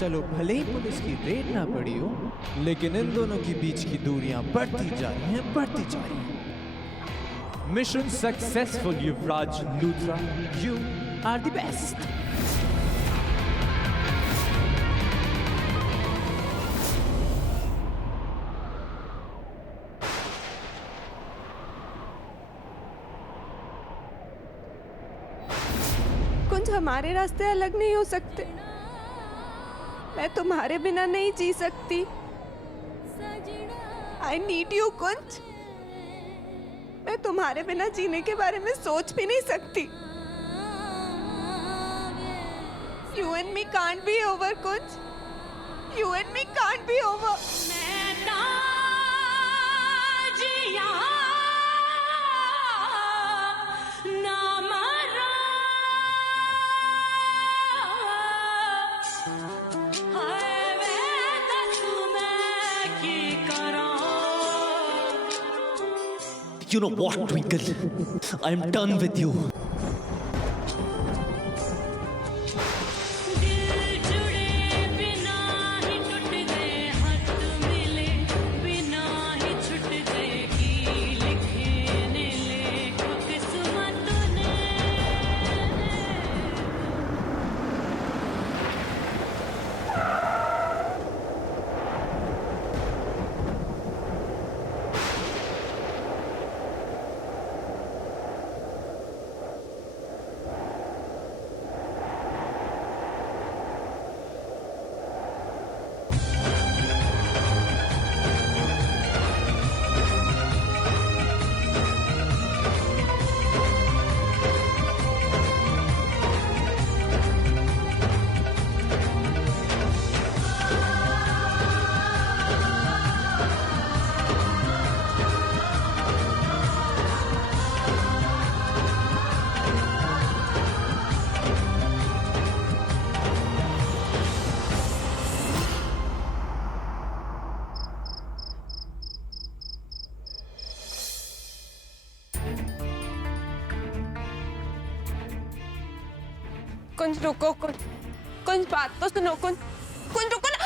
चलो भले ही पुलिस की रेड ना पड़ी हो, लेकिन इन दोनों के बीच की दूरियां बढ़ती जा रही हैं, बढ़ती जा रही हैं। Mission successful Yuvraj Luthra, you are the best. Kunj, हमारे रास्ते अलग नहीं हो सकते। मैं तुम्हारे बिना नहीं जी सकती। आई नीड यू कुंज। मैं तुम्हारे बिना जीने के बारे में सोच भी नहीं सकती। You and me can't be over Kunj. You and me can't be over. You know what, Twinkle? I'm done with you. कुंज रुको, कुंज कुंज बात तो सुनो। कुंज कुंज रुको ना।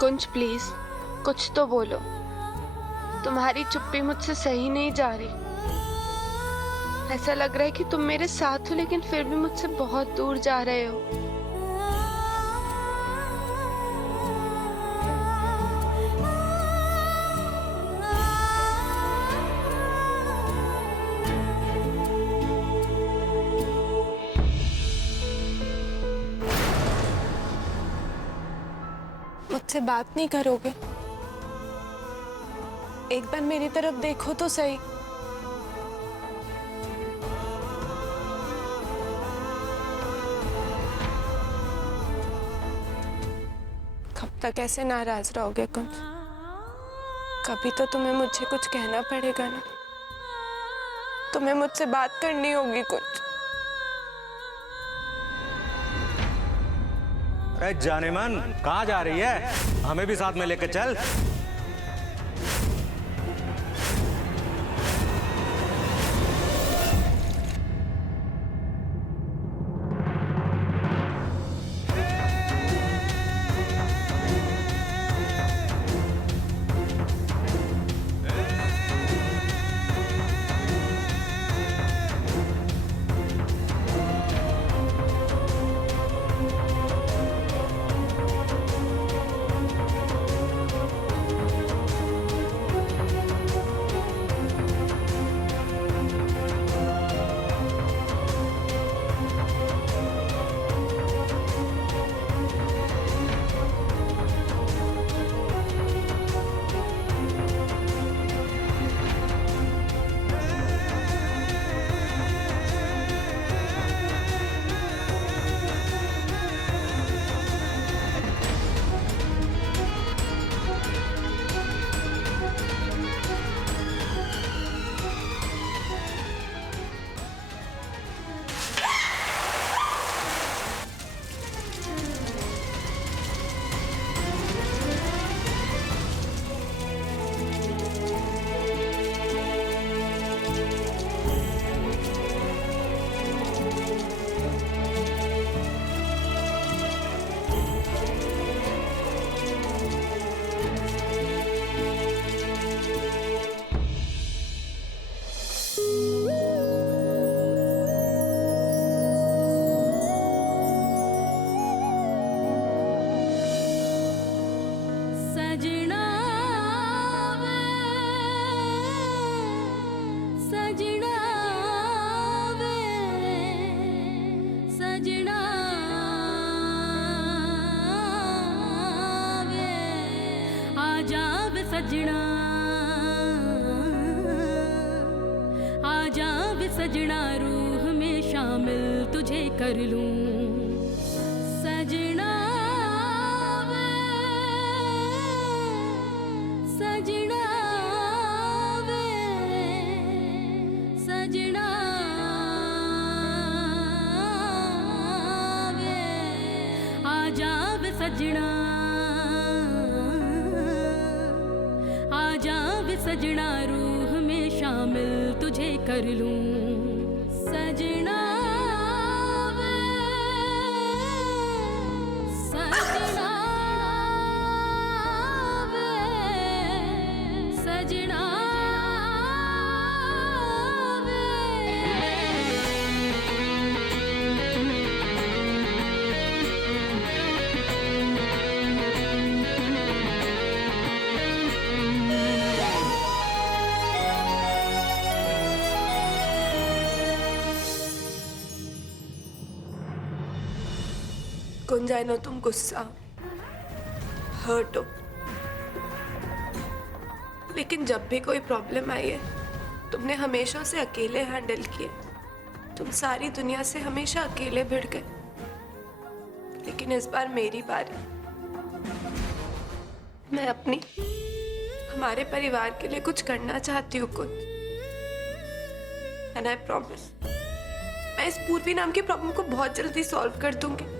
कुंज प्लीज कुछ तो बोलो। तुम्हारी चुप्पी मुझसे सही नहीं जा रही। ऐसा लग रहा है कि तुम मेरे साथ हो लेकिन फिर भी मुझसे बहुत दूर जा रहे हो। मुझसे बात नहीं करोगे? एक बार मेरी तरफ देखो तो सही। कब तक ऐसे नाराज रहोगे कुंज? कभी तो तुम्हें मुझे कुछ कहना पड़ेगा ना। तुम्हें मुझसे बात करनी होगी कुंज। अरे जाने मन, कहाँ जा रही है? हमें भी साथ में लेकर चल। आजा वे सजना, आजा वे सजना, रूह में शामिल तुझे कर लूं सजना वे, सजना वे, सजना वे, आजा वे सजना, आजा वे सजना, रूह में शामिल तुझे कर लूं सजना वे, सजना वे, सजना कुंज, आई नो तुम गुस्सा हर्ट हो, लेकिन जब भी कोई प्रॉब्लम आई है तुमने हमेशा उसे अकेले हैंडल किए। तुम सारी दुनिया से हमेशा अकेले भिड़ गए, लेकिन इस बार मेरी बारी। मैं अपनी, हमारे परिवार के लिए कुछ करना चाहती हूँ कुंज, एंड आई प्रॉमिस मैं इस पूर्वी नाम की प्रॉब्लम को बहुत जल्दी सॉल्व कर दूंगी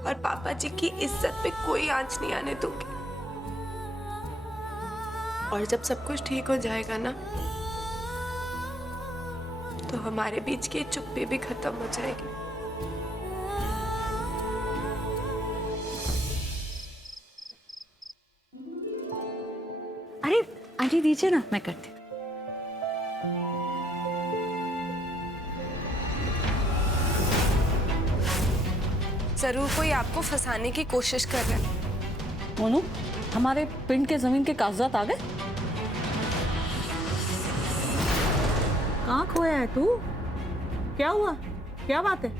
और पापा जी की इज्जत पे कोई आंच नहीं आने दूंगी। और जब सब कुछ ठीक हो जाएगा ना, तो हमारे बीच की चुप्पी भी खत्म हो जाएगी। अरे आंटी दीजिए ना, मैं करती हूँ। जरूर कोई आपको फंसाने की कोशिश कर रहा है। मोनू, हमारे पिंड के जमीन के कागजात आ गए। कहाँ खोया है तू? क्या हुआ? क्या बात है?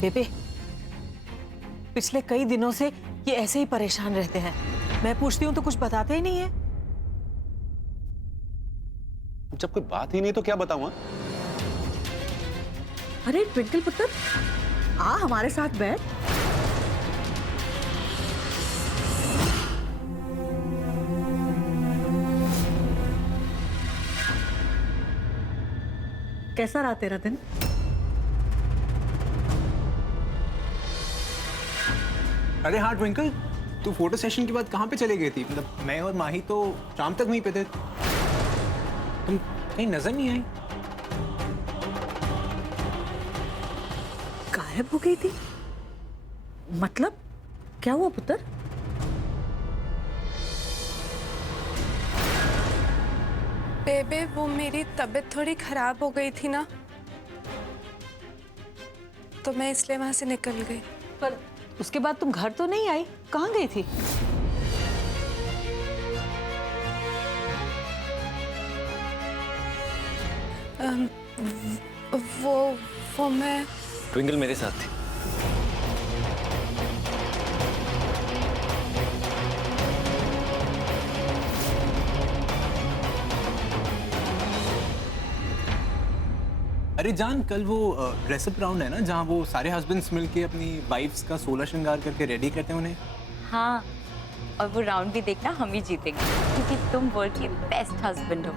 बेबे, पिछले कई दिनों से ये ऐसे ही परेशान रहते हैं। मैं पूछती हूँ तो कुछ बताते ही नहीं है। जब कोई बात ही नहीं तो क्या बताऊं? अरे ट्विंकल पुत्र, आ हमारे साथ बैठ। कैसा रहा तेरा दिन? अरे हाँ ट्विंकल, तू फोटो सेशन के बाद कहाँ पे चले गई थी? मतलब मैं और माही तो शाम तक वहीं पे थे, तुम कहीं नजर नहीं आई। गायब हो गई थी? मतलब क्या हुआ पुत्र? बेबे, वो मेरी तबीयत थोड़ी खराब हो गई थी ना, तो मैं इसलिए वहां से निकल गई। पर उसके बाद तुम घर तो नहीं आई, कहाँ गई थी? वो मैं ट्विंकल मेरे साथ थी। अरे जान, कल वो ड्रेसअप राउंड है ना, जहाँ वो सारे हस्बैंड्स मिलके अपनी वाइफ्स का 16 श्रृंगार करके रेडी करते हैं उन्हें। हाँ, और वो राउंड भी देखना हम ही जीतेंगे, क्योंकि तुम वर्ल्ड के बेस्ट हस्बैंड हो।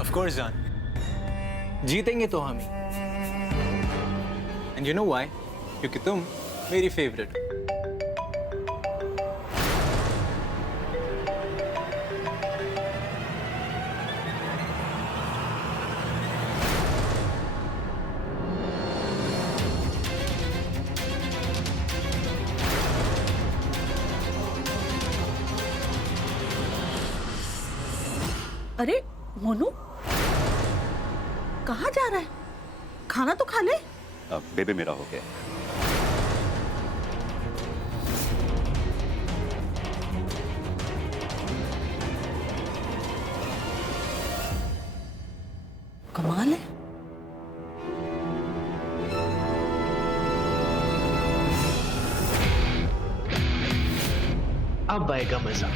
ऑफ कोर्स जान, जीतेंगे तो हम ही। And you know why? क्योंकि तुम मेरी फेवरेट हो। अरे मोनू, कहाँ जा रहा है? खाना तो खा ले। बेबे मेरा हो गया। कमाल है। अब आएगा मजा।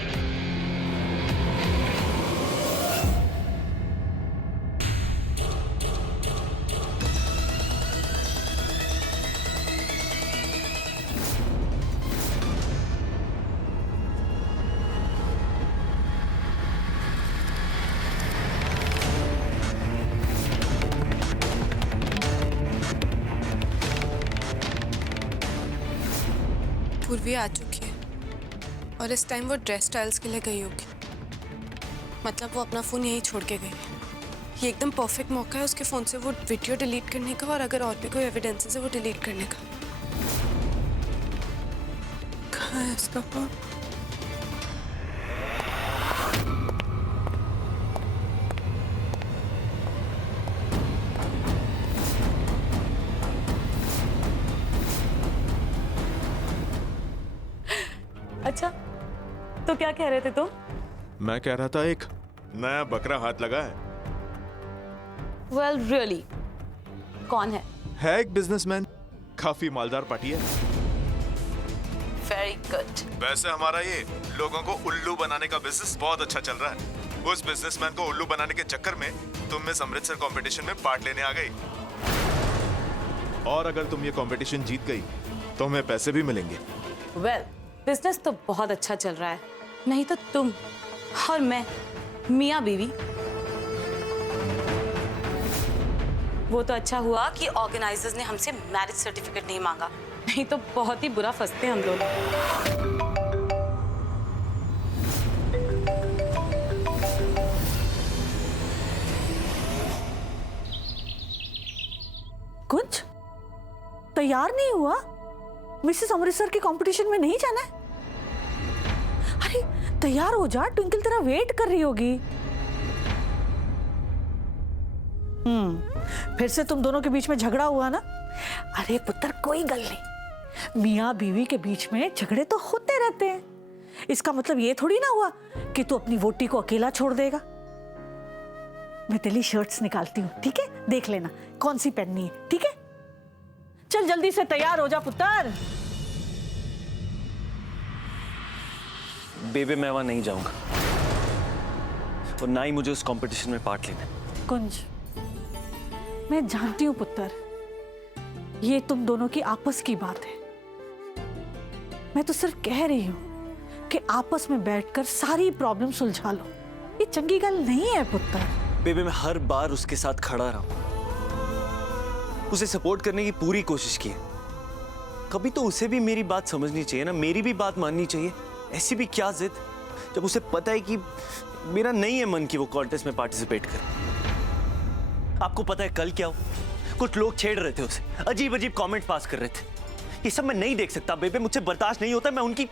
पूर्वी आ चुकी है और इस टाइम वो ड्रेस स्टाइल्स के लिए गई होगी। मतलब वो अपना फ़ोन यहीं छोड़ के गई है। ये एकदम परफेक्ट मौका है उसके फ़ोन से वो वीडियो डिलीट करने का, और अगर और भी कोई एविडेंसेस है वो डिलीट करने का। कहाँ है उसका फ़ोन? अच्छा, तो क्या कह रहे थे तुम? मैं कह रहा था एक नया बकरा हाथ लगा है। Well, really? कौन है? है एक बिजनेसमैन, काफी मालदार पार्टी है। Very good. वैसे हमारा ये लोगों को उल्लू बनाने का बिजनेस बहुत अच्छा चल रहा है। उस बिजनेसमैन को उल्लू बनाने के चक्कर में तुम मिस अमृतसर कंपटीशन में पार्ट लेने आ गई, और अगर तुम ये कंपटीशन जीत गई तो हमें पैसे भी मिलेंगे। Well, बिजनेस तो बहुत अच्छा चल रहा है, नहीं तो तुम और मैं मियाँ बीवी। वो तो अच्छा हुआ कि ऑर्गेनाइजर्स ने हमसे मैरिज सर्टिफिकेट नहीं मांगा, नहीं तो बहुत ही बुरा फंसते हम दोनों। कुछ तैयार नहीं हुआ? मिसेस अमृतसर के कंपटीशन में नहीं जाना है? अरे तैयार हो जा, ट्विंकल तेरा वेट कर रही होगी। फिर से तुम दोनों के बीच में झगड़ा हुआ ना? अरे पुत्र कोई गल नहीं, मियाँ बीवी के बीच में झगड़े तो होते रहते हैं। इसका मतलब ये थोड़ी ना हुआ कि तू अपनी वोटी को अकेला छोड़ देगा। मैं तेरी शर्ट्स निकालती हूँ, ठीक है? देख लेना कौन सी पहननी है, ठीक है? चल जल्दी से तैयार हो जा पुत्र। बेबे मैं वहां नहीं जाऊंगा, और ना ही मुझे उस कंपटीशन में पार्ट लेना है। कुंज, मैं जानती हूँ पुत्र, ये तुम दोनों की आपस की बात है। मैं तो सिर्फ कह रही हूँ कि आपस में बैठकर सारी प्रॉब्लम सुलझा लो। ये चंगी गल नहीं है पुत्र। बेबे मैं हर बार उसके साथ खड़ा रहा हूं, उसे सपोर्ट करने की पूरी कोशिश की है। कभी तो उसे भी मेरी बात समझनी चाहिए ना, मेरी भी बात माननी चाहिए। ऐसी भी क्या जिद जब उसे पता है कि मेरा नहीं है मन कि वो कॉन्टेस्ट में पार्टिसिपेट करे। आपको पता है कल क्या हो? कुछ लोग छेड़ रहे थे उसे, अजीब अजीब कमेंट पास कर रहे थे। ये सब मैं नहीं देख सकता बेबे, मुझसे बर्दाश्त नहीं होता। मैं उनकी,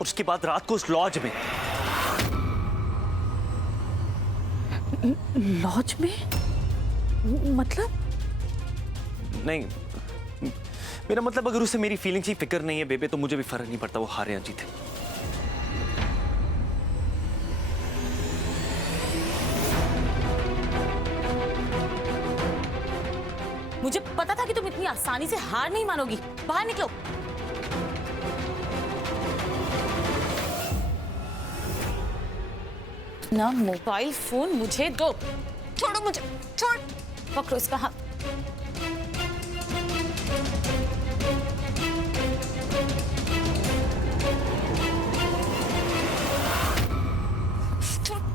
उसके बाद रात को उस लॉज में। लॉज में? मतलब? नहीं, मेरा मतलब अगर उसे मेरी फीलिंग्स की फिक्र नहीं है बेबे, तो मुझे भी फर्क नहीं पड़ता वो हारे या जीते। मुझे पता था कि तुम इतनी आसानी से हार नहीं मानोगी। बाहर निकलो। ना मोबाइल फोन मुझे दो। छोड़ो मुझे, छोड़। पकड़ो इसका हाथ।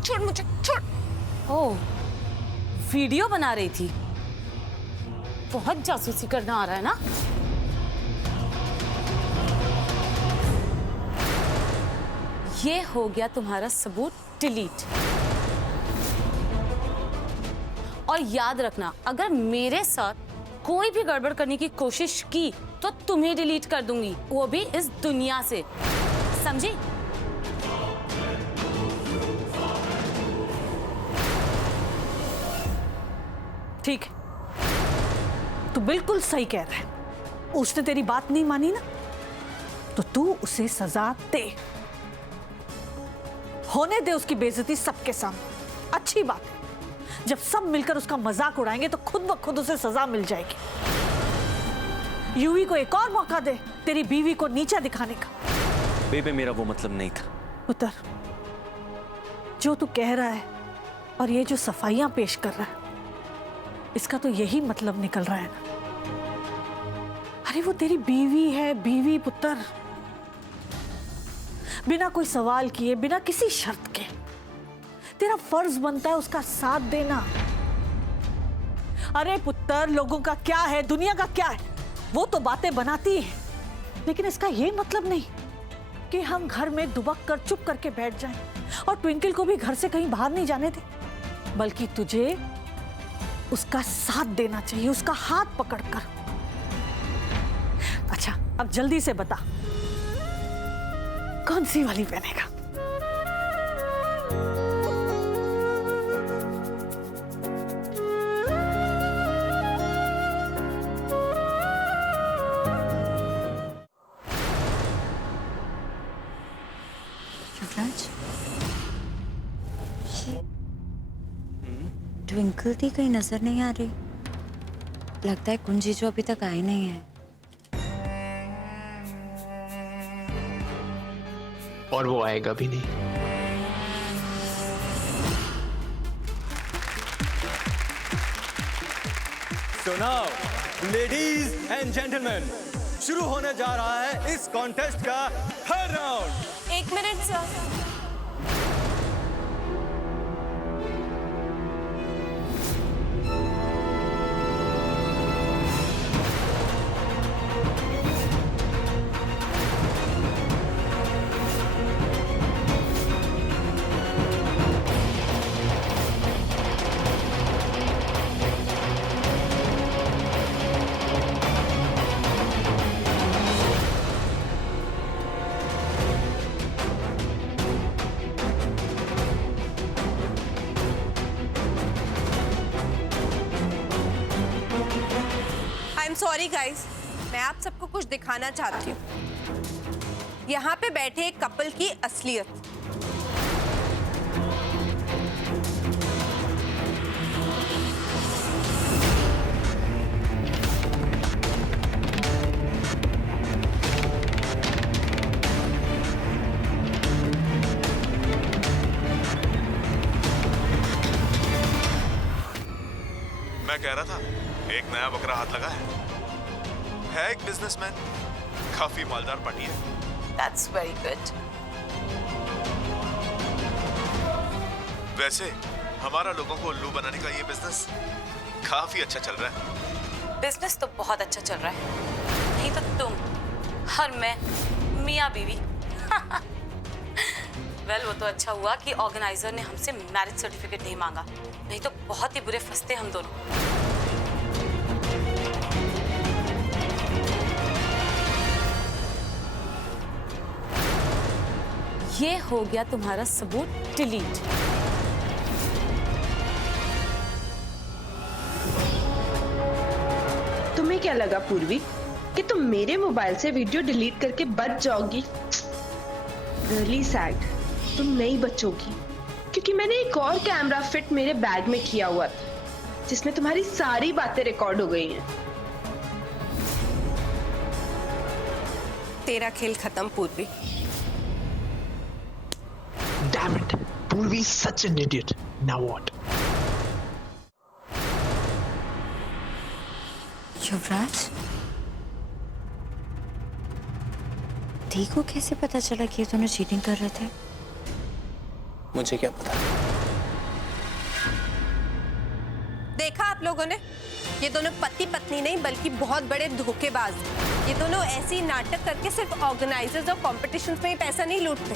छोड़ मुझे, छोड़। ओह, वीडियो बना रही थी। बहुत जासूसी करना आ रहा है ना? ये हो गया तुम्हारा सबूत डिलीट। और याद रखना, अगर मेरे साथ कोई भी गड़बड़ करने की कोशिश की तो तुम्हें डिलीट कर दूंगी, वो भी इस दुनिया से। समझी? ठीक है, तू बिल्कुल सही कह रहा है। उसने तेरी बात नहीं मानी ना, तो तू उसे सजा दे, होने दे उसकी बेइज्जती सबके सामने। अच्छी बात है, जब सब मिलकर उसका मजाक उड़ाएंगे तो खुद ब खुद उसे सजा मिल जाएगी। यूवी को एक और मौका दे तेरी बीवी को नीचा दिखाने का। बेबे मेरा वो मतलब नहीं था। पुत्र, जो तू कह रहा है और ये जो सफाइयां पेश कर रहा है, इसका तो यही मतलब निकल रहा है ना। अरे वो तेरी बीवी है, बीवी पुत्र। बिना कोई सवाल किए, बिना किसी शर्त के तेरा फर्ज बनता है उसका साथ देना। अरे पुत्र, लोगों का क्या है, दुनिया का क्या है, वो तो बातें बनाती है, लेकिन इसका ये मतलब नहीं कि हम घर में दुबक कर चुप करके बैठ जाएं और ट्विंकल को भी घर से कहीं बाहर नहीं जाने दे, बल्कि तुझे उसका साथ देना चाहिए, उसका हाथ पकड़कर। अच्छा, अब जल्दी से बता, कौन सी वाली पहनेगा? युवराज, ट्विंकल दी कहीं नजर नहीं आ रही। लगता है कुंजी जो अभी तक आई नहीं है। और वो आएगा भी नहीं। So now, ladies and gentlemen, शुरू होने जा रहा है इस कॉन्टेस्ट का third round. 1 minute sir. Sorry guys, मैं आप सबको कुछ दिखाना चाहती हूँ। यहाँ पे बैठे एक कपल की असलियत। मैं कह रहा था, एक नया बकरा हाथ लगा है एक बिजनेसमैन, काफी मालदार पार्टी है। That's very good. वैसे हमारा लोगों को उल्लू बनाने का ये बिजनेस काफी अच्छा चल रहा है। बिजनेस तो बहुत अच्छा चल रहा है, नहीं तो तुम और मैं मियाँ बीवी। वेल, वो तो अच्छा हुआ कि ऑर्गेनाइजर ने हमसे मैरिज सर्टिफिकेट नहीं मांगा, नहीं तो बहुत ही बुरे फंसते हम दोनों। ये हो गया तुम्हारा सबूत डिलीट। तुम्हें क्या लगा पूर्वी कि तुम मेरे मोबाइल से वीडियो डिलीट करके बच जाओगी? रियली सैड, तुम नहीं बचोगी, क्योंकि मैंने एक और कैमरा फिट मेरे बैग में किया हुआ था जिसमें तुम्हारी सारी बातें रिकॉर्ड हो गई हैं। तेरा खेल खत्म पूर्वी। Damn it, Purvi is such an idiot. Now what? युवराज, दी को कैसे पता चला कि ये दोनों चीटिंग कर रहे थे? मुझे क्या पता। देखा आप लोगों ने, ये दोनों पति पत्नी नहीं बल्कि बहुत बड़े धोखेबाज। ये दोनों ऐसी नाटक करके सिर्फ ऑर्गेनाइजर्स और कॉम्पिटिशन्स में ही पैसा नहीं लूटते,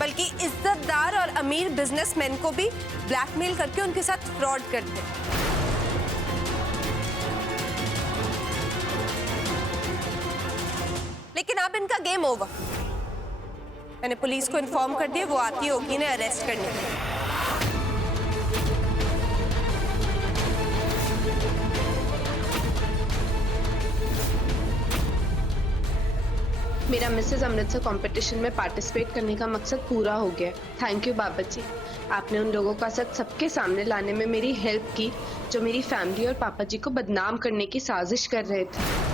बल्कि इज्जतदार और अमीर बिजनेसमैन को भी ब्लैकमेल करके उनके साथ फ्रॉड करते। लेकिन अब इनका गेम ओवर। मैंने पुलिस को इन्फॉर्म कर दिया, वो आती होगी इन्हें अरेस्ट करने के लिए। मेरा मिसेस अमृतसर कंपटीशन में पार्टिसिपेट करने का मकसद पूरा हो गया। थैंक यू बाबा जी, आपने उन लोगों का सच सबके सामने लाने में मेरी हेल्प की जो मेरी फैमिली और पापा जी को बदनाम करने की साजिश कर रहे थे।